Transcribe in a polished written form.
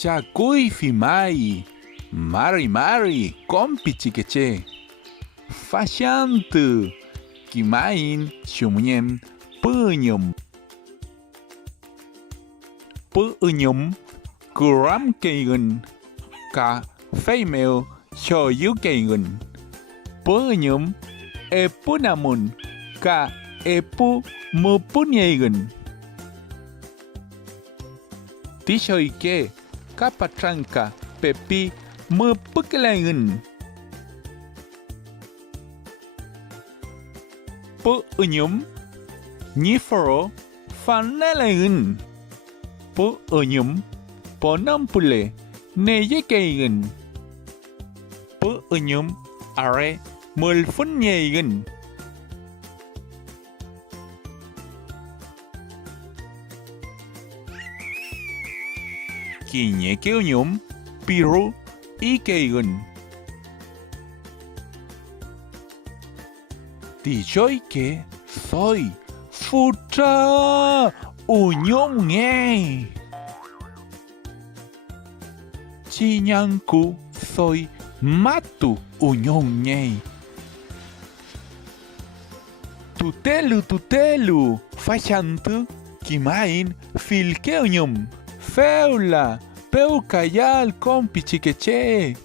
Chakui Fimai, Mari, compichi queche. Fashantu, Kimain, Shumyen, Punyum. Punyum, Kuram Kagan, Ka, Female, Shoyu Kagan. Punyum, Epunamun, Ka, Epu, Mupunyagan. Tishoike, Kapatranka, Pepi, Mupukalagan. Punyum, Niforo, Fanalagan. Punyum, Ponampule, Neyakagan. Punyum, Are, Mulfunyagan. Kiñekeonyum, Piru, Ikegan. Tichoike, soy, Futra, Unyong nghe. Chinyanku, soy, Matu, Unyong nghe. Tutelu, Fashantu, Kimain, Filkeonyum. Feula, Peucayal, compichiqueche.